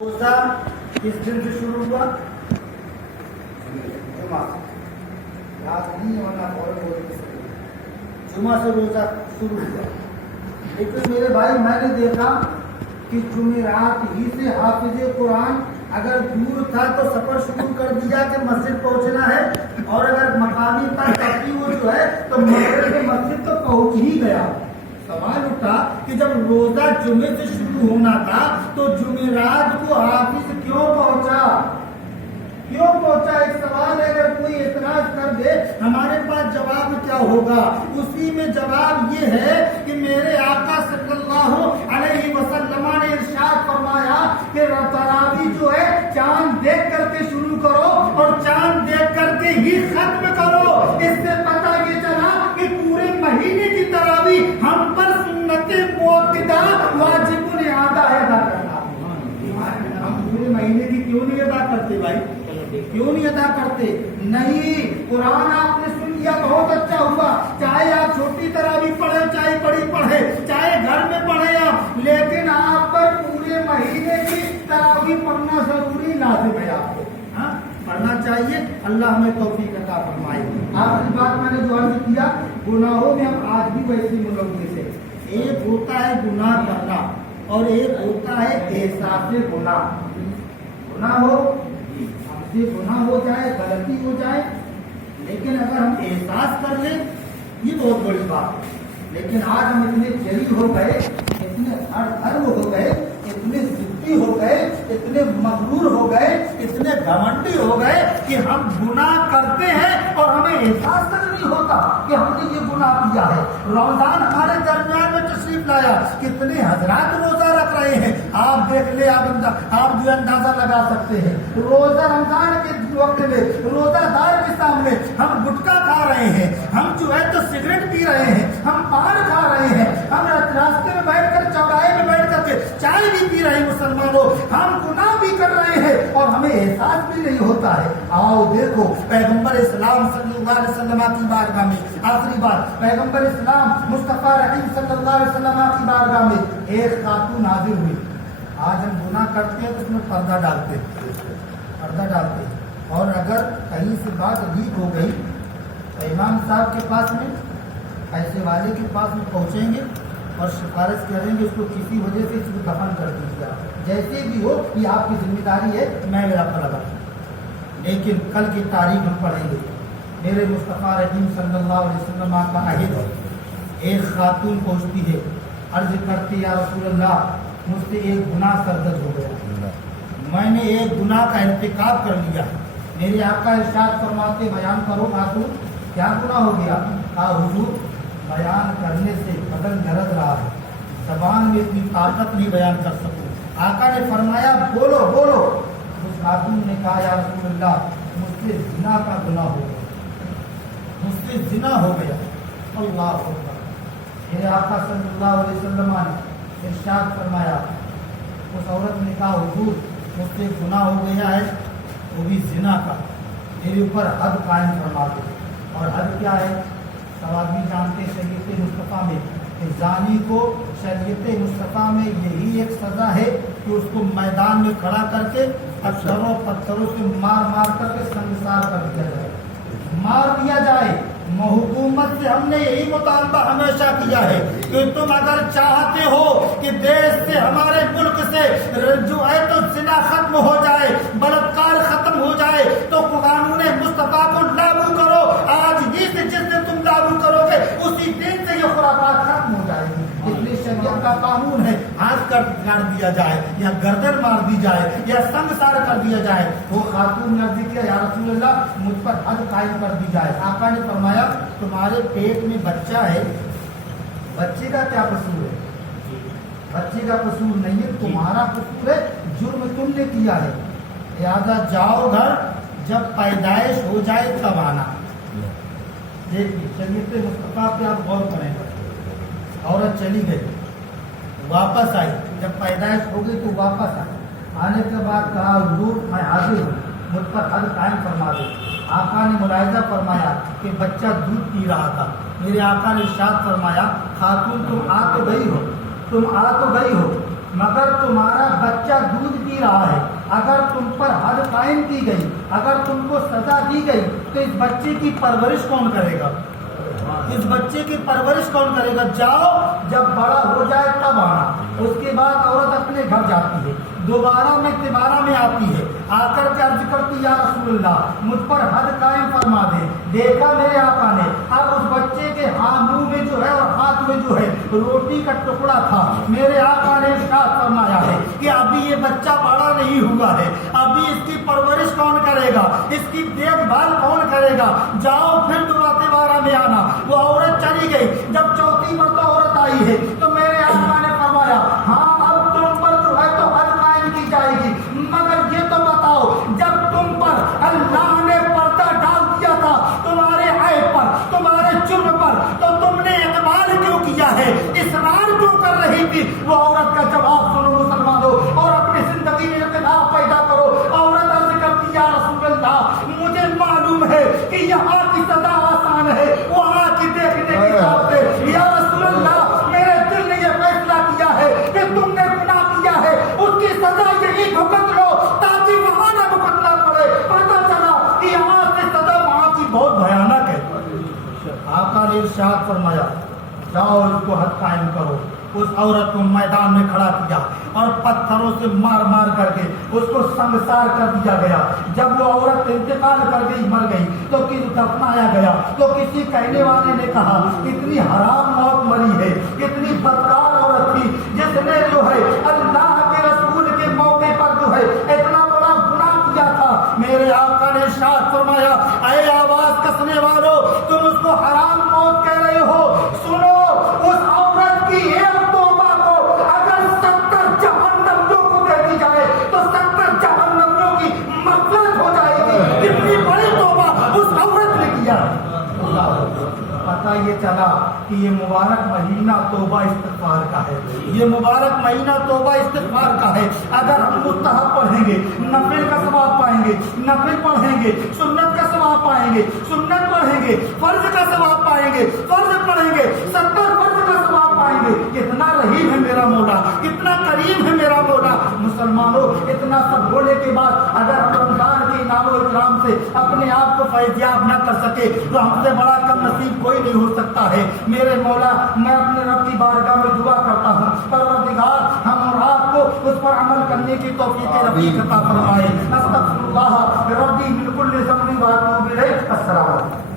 रोजा किस दिन से शुरू हुआ? जुमा। याद नहीं होना जुमा से रोजा शुरू हुआ। लेकिन मेरे भाई मैंने देखा कि जुमेरात ही से हाफिज कुरान अगर दूर था तो सफर शुरू कर दिया कि मस्जिद पहुंचना है, और अगर मकामी पर तकलीफ हो जो है तो मगरिब के मस्जिद तो पहुंच ही गया। सवाल उठा कि जब रोजा जुमे से शुरू होना था तो जुमेरात को हाफिज क्यों पहुंचा? क्यों पहुंचा? एक सवाल है, अगर कोई एतराज कर दे हमारे पास जवाब क्या होगा? उसी में जवाब ये है कि मेरे आका सल्लल्लाहु अलैहि वसल्लम ने इरशाद फरमाया कि तरावी जो है चांद देख करके शुरू करो और चांद देख करके ही खत्म करो। इससे पता ये चला कि पूरे महीने की तरावी हम पर सुन्नते मुअक्कदा वाजिबुल इआदा है अदा करना। हम पूरे महीने की क्यों नहीं अदा करते भाई? क्यों नहीं अदा करते? नहीं, कुरान आपने सुन लिया, बहुत अच्छा हुआ। चाहे आप छोटी तरावी पढ़े, चाहे बड़ी पढ़े, चाहे घर में पढ़े आप, लेकिन आप पर पूरे महीने की तरावी पढ़ना जरूरी लाजिम है। आपको पढ़ना चाहिए। अल्लाह हमें तौफीक अता फरमाए। आखिरी बात मैंने जो अर्ज किया, गुनाहों में हम आज भी वैसे मुलव्वस से, एक होता है गुनाह करना और एक होता है एहसास गुनाह। गुनाह हो, हमसे गुनाह हो जाए, गलती हो जाए, लेकिन अगर हम एहसास कर लें ये बहुत बड़ी बात है। लेकिन आज हम इतने जलील हो गए, इतने हर हो गए, इतने जिद्दी हो गए, इतने मगरूर हो गए, इतने घमंडी हो गए कि हम गुनाह करते हैं और हमें एहसास तक नहीं होता कि हमने ये गुनाह किया है। रमजान हमारे दरमियान में तशरीफ लाया, कितने हजरात रोजा रख रहे हैं। आप देख ले, आप जो अंदाजा लगा सकते हैं। रोजा रमजान के वक्त में रोजादार के सामने हम गुटखा खा रहे हैं, हम जो है तो सिगरेट पी रहे हैं, हम पान खा रहे हैं, हम रास्ते में बैठकर चौराहे में बैठ करके चाय भी पी रहे हैं। मुसलमानों, हम गुनाह भी कर रहे हैं और हमें एहसास भी नहीं होता है। आओ देखो, पैगंबर इस्लाम सल्लल्लाहु अलैहि वसल्लम की बारगाह में, आखिरी बात, पैगंबर इस्लाम मुस्तफा रहीम सल्लल्लाहु अलैहि वसल्लम की बारगाह में एक खातून हाजिर हुई। आज हम गुनाह करते हैं तो उसमें पर्दा डालते हैं, और अगर कहीं से बात लीक हो गई तो इमाम साहब के पास में, पैसे वाले के पास में पहुंचेंगे और सिफारिश करेंगे उसको किसी वजह से इसको दफन कर दीजिए, जैसे भी हो, ये आपकी जिम्मेदारी है, मैं मेरा फला। लेकिन कल की तारीख हम पढ़ेंगे, मेरे मुस्तफा रहीम सल्लल्लाहु अलैहि वसल्लम का अहिद। एक खातून पहुंचती है, अर्ज करती या रसूल अल्लाह, मुझसे एक गुनाह सरजद हो गया, मैंने एक गुनाह का इंतकाब कर लिया। मेरे आका इरशाद फरमाते, बयान करो खातून, क्या गुनाह हो गया? कहा हुजूर, बयान करने से बदन गरज रहा है, जबान में इतनी ताकत नहीं बयान कर सकूं। आका ने फरमाया बोलो बोलो। उस खातून ने कहा या रसूल अल्लाह, मुझसे जिना का गुनाह हो गया, मुझसे जिना हो गया। अल्लाह अकबर। मेरे आका सल्लल्लाहु अलैहि वसल्लम ने इरशाद फरमाया, उस औरत ने कहा हुजूर, मुझसे गुनाह हो गया है, वो भी जिना का, मेरे ऊपर हद कायम फरमा दे। और हद क्या है? सब आदमी जानते हैं शरीयत मुस्तफ़ा में कि जानी को शरीयत मुस्तफ़ा में यही एक सज़ा है कि उसको मैदान में खड़ा करके पत्थरों से मार करके संसार कर दिया जाए, मार दिया जाए। हुकूमत से हमने यही मुतालबा हमेशा किया है कि तुम अगर चाहते हो कि देश से, हमारे मुल्क से जो है तो जिना खत्म हो जाए, बलात्कार खत्म हो जाए, तो कानून मुस्तफा को लागू करो। आज ही से जिस दिन तुम लागू करोगे उसी दिन से ये खुराफात खत्म हो जाएगी। इसलिए शरीयत का कानून है, हाथ काट दिया जाए या गर्दन मार दी जाए या संगसार कर दिया जाए। वो खातून ने अर्ज किया, या रसूल अल्लाह, मुझ पर हद कायम कर दी जाए। आका ने फरमाया, तुम्हारे पेट में बच्चा है, बच्चे का क्या कसूर है? बच्चे का कसूर नहीं है, तुम्हारा कसूर है, जुर्म तुमने किया है। लिहाजा जाओ घर, जब पैदाइश हो जाए तब आना। देखिए शरीयत मुस्तफा पे आप गौर करें। औरत चली गई, वापस आई, जब पैदाइश हो गई तो वापस आई। आने के बाद कहा हुजूर, मैं हाजिर हूँ, मुझ पर हद कायम फरमा दे। आका ने मुलाहिजा फरमाया कि बच्चा दूध पी रहा था। मेरे आका ने इरशाद फरमाया, खातून तुम आ तो गई हो, مگر تمہارا بچہ دودھ پی رہا ہے، اگر تم پر حد قائم کی گئی، اگر تم کو سزا دی گئی تو اس بچے کی پرورش کون کرے گا؟ اس بچے کی پرورش کون کرے گا؟ جاؤ، جب بڑا ہو جائے تب آنا۔ اس کے بعد عورت اپنے گھر جاتی ہے، دوبارہ میں تبارہ میں آتی ہے، آ کر کے عرض کرتی یا رسول اللہ مجھ پر حد قائم فرما دے۔ دیکھا میرے آقا نے اب اس بچے کے منہ میں جو ہے اور ہاتھ میں جو ہے روٹی کا ٹکڑا تھا، میرے آقا نے ارشاد فرمایا ہے کہ ابھی یہ بچہ بڑا نہیں ہوا ہے، ابھی اس کی پرورش کون کرے گا، اس کی دیکھ بھال کون کرے گا؟ جاؤ پھر دوبارہ میں آنا۔ وہ عورت چلی گئی، جب چوتھی مرتبہ عورت آئی ہے تو میرے آقا نے فرمایا ہاں اب تم پر جو ہے تو حد قائم کی جائے گی، مگر یہ تو بتاؤ جب تم پر اللہ نے پردہ ڈال دیا تھا تمہارے عیب پر، تمہارے جرم پر، تو تم نے اقبال کیوں کیا ہے، اصرار کیوں کر رہی تھی؟ وہ عورت کا جواب سنو مسلمانوں اور اپنی زندگی میں اختلاف پیدا کرو۔ عورت عرض کرتی یا رسول اللہ مجھے معلوم ہے کہ یہاں کی سزا آسان ہے، وہاں کی دیکھنے کی بات ہے۔ یا رسول اللہ میرے دل نے یہ فیصلہ کیا ہے کہ تم نے گناہ کیا ہے، اس کی سزا یہی بھگت لو تاکہ وہاں نہ بھگتنا پڑے۔ پتہ چلا کہ یہاں سے سزا وہاں کی بہت بھیانک ہے۔ آقا نے ارشاد فرمایا جاؤ اس کو حد قائم کرو۔ اس عورت کو میدان میں کھڑا کیا اور پتھروں سے مار مار کر کے اس کو سنگسار کر دیا گیا۔ جب وہ عورت انتقال کر گئی، مر گئی، تو دفنایا گیا تو کسی کہنے والے نے کہا اتنی حرام موت مری ہے، اتنی بدکار عورت تھی جس نے جو ہے اللہ کے رسول کے موقع پر جو ہے اتنا بڑا گناہ کیا تھا۔ میرے آقا نے ارشاد فرمایا اے آواز کسنے والوں تم اس کو حرام موت کہہ رہے ہو، سنو اس عورت کی ایک توبہ کو اگر 70 جہنمیوں کو دے دی جائے تو 70 جہنمیوں کی مغفرت ہو جائے گی۔ اتنی بڑی توبہ اس عورت نے کیا۔ پتہ یہ چلا کہ یہ مبارک مہینہ توبہ استغفار کا ہے، یہ مبارک مہینہ توبہ استغفار کا ہے۔ اگر ہم مستحب پڑھیں گے نفل کا ثواب پائیں گے، نفل پڑھیں گے سنت کا ثواب پائیں گے، سنت پڑھیں گے فرض کا ثواب پائیں گے، فرض پڑھیں گے 70 فرض کا ثواب پائیں گے۔ کتنا رحیم ہے میرا مولا، کتنا کریم ہے میرا مولا۔ مسلمانوں اتنا سب ہونے کے بعد اگر ہم رمضان کے انعام و اکرام سے اپنے آپ کو فیضیاب نہ کر سکے تو ہم سے بڑا کم نصیب کوئی نہیں ہو سکتا ہے۔ میرے مولا میں اپنے رب کی بارگاہ میں دعا کرتا ہوں پروردگار ہم اور آپ کو اس پر عمل کرنے کی توفیق رفیق عطا فرمائے۔ استغفر اللہ ربی من کل ذنب و اتوب الیہ۔ السلام علیکم۔